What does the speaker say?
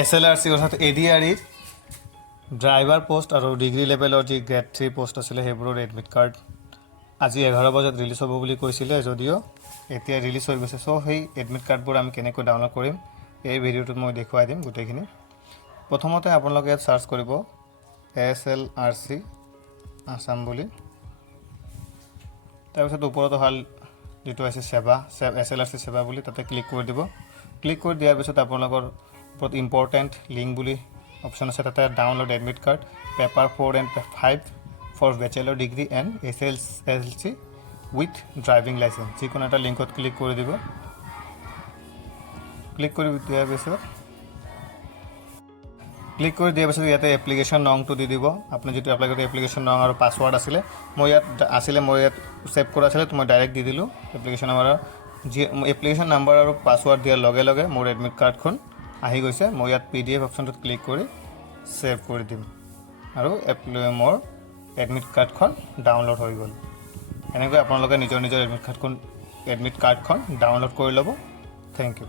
SLRC অৰ্থাৎ ADRE driver post আৰু degree লেভেলৰ যি গ্ৰেড 3 পোষ্ট আছিলে সেইবোৰৰ এডমিট কাৰ্ড আজি 11 বজাত ৰিলিজ হ'ব বুলি কৈছিলে যদিও এতিয়া ৰিলিজ হৈ গৈছে সো সেই এডমিট কাৰ্ডবোৰ আমি কেনেকৈ ডাউনলোড কৰিম এই ভিডিঅ'টোত মই দেখুৱাই দিম গোটেইখিনি প্ৰথমতে আপোনালোকে ইয়াত সাৰ্চ কৰিব SLRC আসাম বুলি তাৰপিছত ওপৰত হাল যেটো আছে সেৱা SLRC সেৱা বুলি তাতে ক্লিক কৰি দিব ক্লিক কৰি দিয়াৰ পিছত আপোনালোকৰ ওপৰত ইম্পৰ্টেন্ট লিংক বুলি অপচন আছে তাতে download admit card paper 4 and 5 for bachelor degree and SLC with driving license যিকোনো এটা লিংকত ক্লিক কৰি দিব ক্লিক কৰি দিয়াৰ পিছত ইয়াতে এপ্লিকেশন নংটো দি দিব আপুনি যেটো এপ্লাই কৰিতে এপ্লিকেশন নং আৰু পাসওয়াৰ্ড আছিল মই ইয়াত সেভ কৰা আছিল তো মই ডাইৰেক্ট দি দিলো এপ্লিকেশন নম্বৰ এপ্লিকেশন নম্বৰ আৰু পাসওয়াৰ্ড দিয়াৰ লগে লগে মোৰ এডমিট কাৰ্ডখন আহি গৈছে মই ইয়াত PDF অপচনটোত ক্লিক কৰি সেভ কৰি দিম আৰু মোৰ এডমিট কাৰ্ডখন ডাউনলোড হৈ গ'ল এনেকৈ আপোনালোকে নিজৰ এডমিট কাৰ্ডখন ডাউনলোড কৰি ল'ব থ্যাংক ইউ